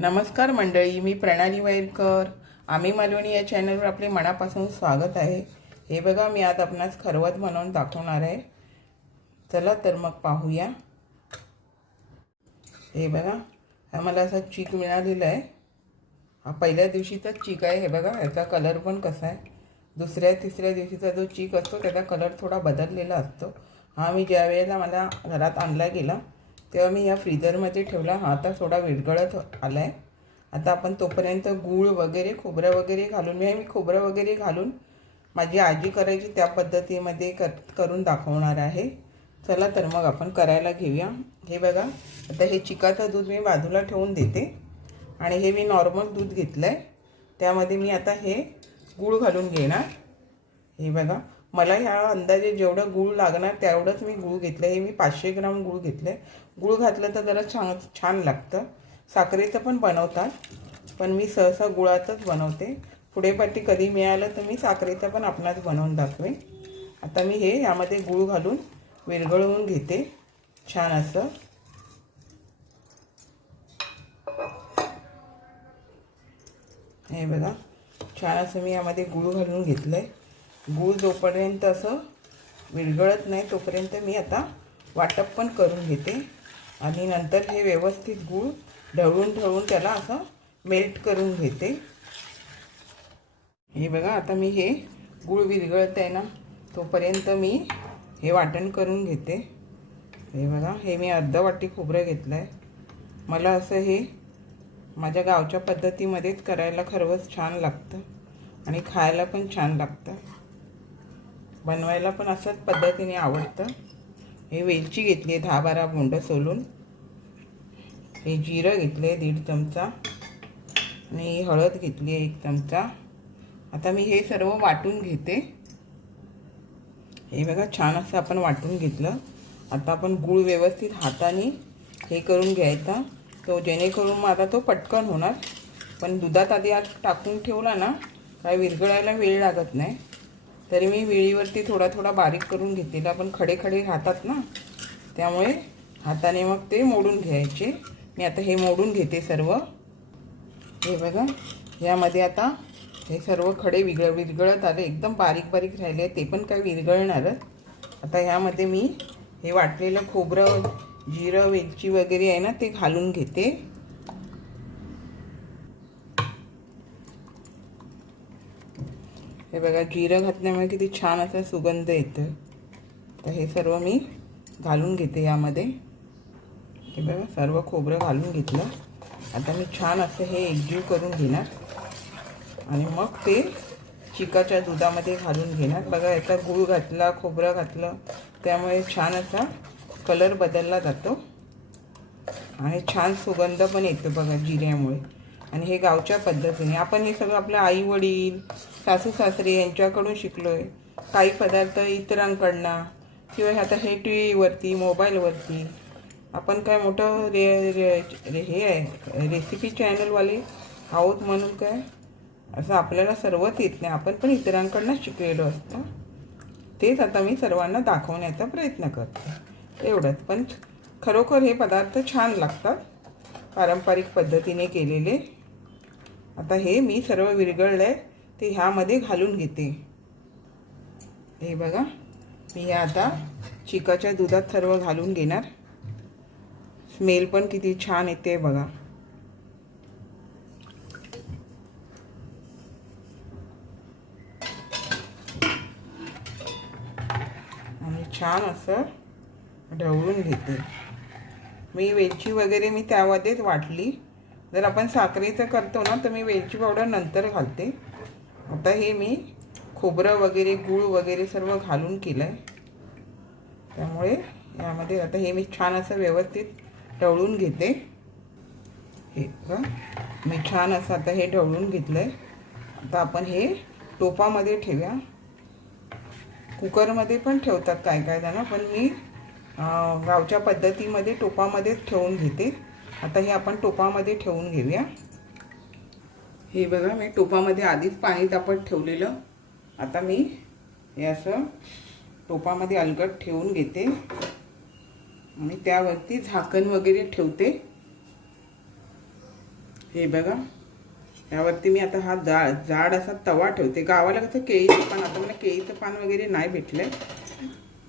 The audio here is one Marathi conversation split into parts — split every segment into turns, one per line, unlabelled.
नमस्कार मंडळी मी प्रणाली वैरकर आम्ही मालवणी या चॅनलवर आपले मनापासून स्वागत आहे. हे बघा मी आज आपणास खरवत म्हणून दाखवणार आहे. चला तर मग पाहूया. हे बघा हा मला असा चीक मिळालेला आहे. हा पहिल्या दिवशीचाच चीक आहे. हे बघा ह्याचा कलर पण कसा आहे. दुसऱ्या तिसऱ्या दिवशीचा जो चीक असतो त्याचा कलर थोडा बदललेला असतो. हा मी ज्या वेळेला मला घरात आणला गेला तेव्हा मी या फ्रीजरमध्ये ठेवला. हा आता थोडा विरगळत आला आहे आता आपण तोपर्यंत गूळ वगैरे खोबरं वगैरे घालून मी मी खोबरं वगैरे घालून माझी आजी करायची त्या पद्धतीमध्ये कर करून दाखवणार आहे. चला तर मग आपण करायला घेऊया. हे बघा आता हे चिकाचं दूध मी बाजूला ठेवून देते. आणि हे मी नॉर्मल दूध घेतलं आहे त्यामध्ये मी आता हे गूळ घालून घेणार. हे बघा मला ह्या अंदाजे जेवढं गूळ लागणार तेवढंच मी गूळ घेतलं हे मी पाचशे ग्राम गूळ घेतलं आहे गूळ घातलं तर जरा छान छान लागतं. साखरेचं पण बनवतात पण मी सहसा गुळाचंच बनवते. पुढे पाठी कधी मिळालं तर मी साखरेचं पण आपणास बनवून दाखवेन. आता मी हे यामध्ये गूळ घालून विरघळवून घेते. छान असं. हे बघा छान असं मी यामध्ये गूळ घालून घेतलं आहे गूळ जोपर्यंत असं विरघळत नाही तोपर्यंत मी आता वाटप पण करून घेते. आणि नंतर हे व्यवस्थित गूळ ढवळून ढवळून त्याला असं मेल्ट करून घेते. हे बघा आता मी हे गूळ विरघळत आहे ना तोपर्यंत मी हे वाटण करून घेते. हे बघा हे मी अर्ध वाटी खोबरं घेतलं आहे मला असं हे माझ्या गावच्या पद्धतीमध्येच करायला खरंच छान लागतं आणि खायला पण छान लागतं. बनवायला पण असंच पद्धतीने आवडतं. हे वेलची घेतली आहे दहा बारा बोंड सोलून. हे जिरं घेतलं आहे दीड चमचा. आणि हळद घेतली आहे एक चमचा. आता मी हे सर्व वाटून घेते. हे बघा छान असं आपण वाटून घेतलं. आता आपण गूळ व्यवस्थित हाताने हे करून घ्यायचा. तो जेणेकरून मग आता तो पटकन होणार. पण दुधात आधी आज टाकून ठेवला ना काय विरघळायला वेळ लागत नाही. तरी मी वेळीवरती थोडा थोडा बारीक करून घेतलेला पण खडे खडे राहतात ना त्यामुळे हाताने मग ते मोडून घ्यायचे. मी आता हे मोडून घेते सर्व. हे बघा यामध्ये आता हे सर्व खडे विगळ विरगळत आले. एकदम बारीक बारीक राहिले ते पण काय विरगळणारच आता ह्यामध्ये मी हे वाटलेलं खोबरं जिरं वेलची वगैरे आहे ना ते घालून घेते. हे बघा जिरं घातल्यामुळे किती छान असा सुगंध येतो तर हे सर्व मी घालून घेते यामध्ये. हे बघा सर्व खोबरं घालून घेतलं. आता मी छान असं हे एकजीव करून घेणार. आणि मग ते चिकाच्या दुधामध्ये घालून घेणार. बघा याचा गूळ घातला खोबरं घातलं त्यामुळे छान असा कलर बदलला जातो. आणि छान सुगंध पण येतो बघा जिऱ्यामुळे. आणि हे गावच्या पद्धतीने. आपण हे सगळं आपलं आई वडील सासू सासरे यांच्याकडून शिकलो आहे काही पदार्थ इतरांकडनं किंवा आता हे टी व्हीवरती मोबाईलवरती. आपण काय मोठं रे रे रे- हे आहे रेसिपी चॅनलवाले आहोत म्हणून काय? असं आपल्याला सर्वच येत नाही. आपण पण इतरांकडनं शिकलेलो असतं. तेच आता मी सर्वांना दाखवण्याचा प्रयत्न करते. एवढंच. पण खरोखर हे पदार्थ छान लागतात. पारंपरिक पद्धतीने केलेले. आता हे मी सर्व विरघळलं आहे ते ह्यामध्ये घालून घेते. हे बघा मी हे आता चिकाच्या दुधात सर्व घालून घेणार. स्मेल पण किती छान येते बघा. आणि छान असं ढवळून घेते. मी वेलची वगैरे मी त्यामध्येच वाटली. जर आपण साखरेचं करतो ना तर मी वेलची पावडर नंतर घालते. आता हे मी खोबरं वगैरे गूळ वगैरे सर्व घालून केलं आहे त्यामुळे यामध्ये आता हे मी छान असं व्यवस्थित ढवळून घेते. हे का मी छान असं आता हे ढवळून घेतलं आहे आता आपण हे टोपामध्ये ठेवूया. कुकरमध्ये पण ठेवतात काय काय जणं पण मी गावच्या पद्धतीमध्ये टोपामध्येच ठेवून घेते. आता हे आपण टोपामध्ये ठेवून घेऊया. हे बघा मी टोपामध्ये आधीच पाणी तापत ठेवलेलं. आता मी हे असं टोपामध्ये अलगट ठेवून घेते. आणि त्यावरती झाकण वगैरे ठेवते. हे बघा यावरती मी आता हा जाड जाड असा तवा ठेवते. गावाला कसं केळीचं पान आता मला केळीचं पान वगैरे नाही भेटलंय.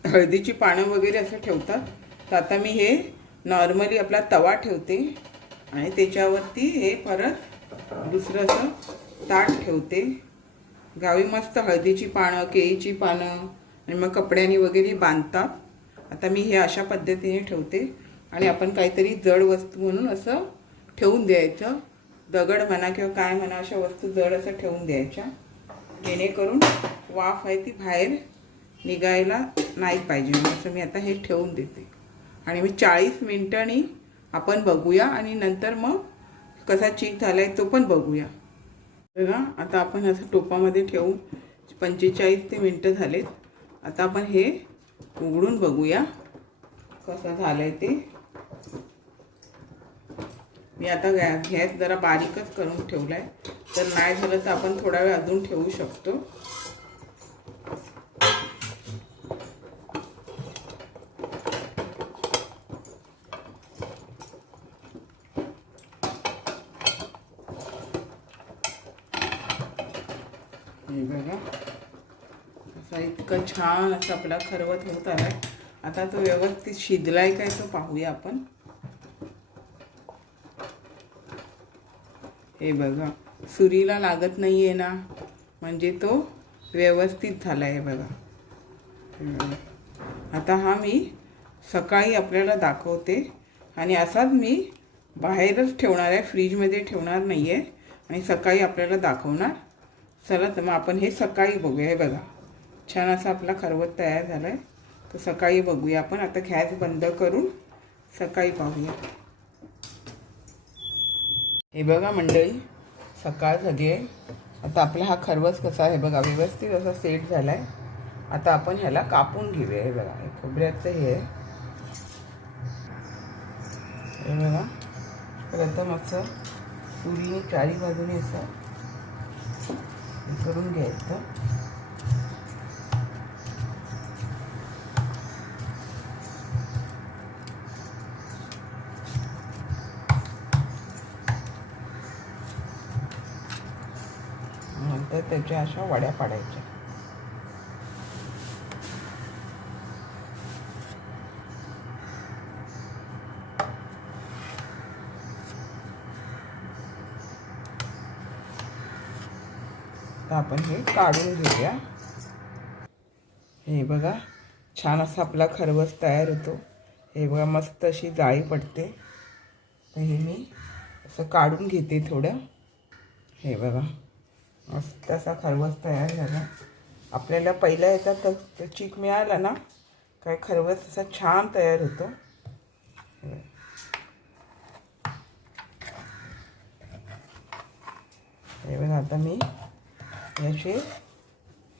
हळदीची पानं वगैरे असं ठेवतात. तर आता मी हे नॉर्मली आपला तवा ठेवते आणि त्याच्यावरती हे परत दुसरं असं ताट ठेवते. गावी मस्त हळदीची पानं केळीची पानं आणि मग कपड्यांनी वगैरे बांधतात. आता मी हे अशा पद्धतीने ठेवते. आणि आपण काहीतरी जड वस्तू म्हणून असं ठेवून द्यायचं. दगड म्हणा किंवा काय म्हणा अशा वस्तू जड असं ठेवून द्यायच्या. जेणेकरून वाफ आहे ती बाहेर निघायला नाही पाहिजे. असं मी आता हे ठेवून देते. आणि मी चाळीस मिनटांनी आपण बघूया आणि नंतर मग कसा चीक झाला आहे तो पण बघूया. बघा आता आपण असं टोपामध्ये ठेवून पंचेचाळीस ते मिनटं झालेत. आता आपण हे उघडून बघूया कसं झालं आहे ते. मी आता गॅ गॅस जरा बारीकच करून ठेवला आहे तर नाही झालं तर आपण थोडा वेळ अजून ठेवू शकतो. हे बघा. असा इतकं छान असं आपला खरवत होत आलाय आता तो व्यवस्थित शिजलाय काय तो पाहूया आपण. हे बघा. सुरीला लागत नाही आहे ना. म्हणजे तो व्यवस्थित झाला आहे बघा. आता हा मी सकाळी आपल्याला दाखवते. आणि असाच मी बाहेरच ठेवणार आहे. फ्रीजमध्ये ठेवणार नाही आहे आणि सकाळी आपल्याला दाखवणार. चला तर मग आपण हे सकाळी बघूया. हे बघा. छान असा आपला खरवत तयार झाला आहे तर सकाळी बघूया आपण. आता गॅस बंद करून सकाळी पाहूया. हे बघा मंडळी सकाळ झाली आहे. आता आपला हा खरवस कसा आहे? बघा व्यवस्थित असा सेट झाला आहे आता आपण ह्याला कापून घेऊया. हे बघा हे खोबऱ्याचं हे आहे. हे बघा. प्रथम असं तुरीने चारी बाजूने असं करून घ्यायचं. नंतर त्याच्या अशा वड्या पाडायच्या. तर आपण हे काढून घेऊया. हे बघा छान असा आपला खरवस तयार होतो. हे बघा मस्त अशी जाळी पडते. तर हे मी असं काढून घेते थोडं. हे बघा मस्त असा खरवस तयार झाला. आपल्याला पहिल्या याचा तर चीक मिळाला ना काय खरवस असा छान तयार होतो. हे बघा आता मी याचे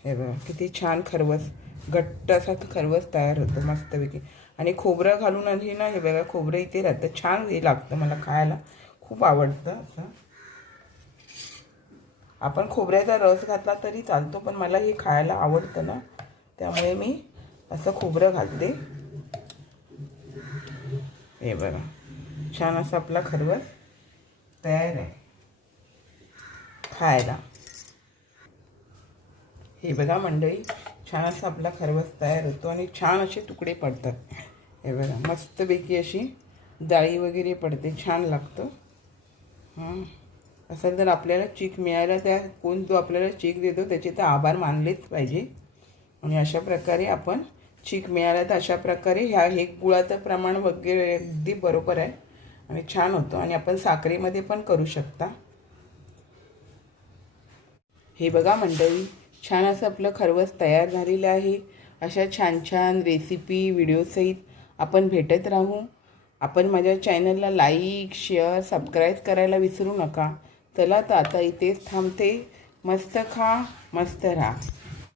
हे बघा किती छान खरवस घट्ट असा खरवस तयार होतो मस्तपैकी. आणि खोबरं घालून आली ना हे बघा खोबरं इथे राहतं. छान हे लागतं मला खायला. खूप आवडतं असं. आपण खोबऱ्याचा रस घातला तरी चालतो पण मला हे खायला आवडतं ना. त्यामुळे मी असं खोबरं घालते. हे बघा छान असा आपला खरवस तयार आहे. खायला. हे बघा मंडळी छान असा आपला खरवस तयार होतो आणि छान असे तुकडे पडतात. हे बघा मस्तपैकी अशी जाळी वगैरे पडते छान लागतं. हां. असं तर आपल्याला चीक मिळायला त्या कोण जो आपल्याला चीक देतो त्याचे तर आभार मानलेच पाहिजे. आणि अशा प्रकारे आपण चीक मिळाला तर अशा प्रकारे ह्या हे गुळाचं प्रमाण वगैरे अगदी बरोबर आहे. आणि छान होतं. आणि आपण साखरेमध्ये पण करू शकता. हे बघा मंडळी छान असं आपलं खरवस तयार झालेलं आहे. अशा छान छान रेसिपी व्हिडिओसहित आपण भेटत राहू. आपण माझ्या चॅनलला लाईक शेअर सबस्क्राईब करायला विसरू नका. चला तर आता इथेच थांबते. मस्त खा मस्त राहा.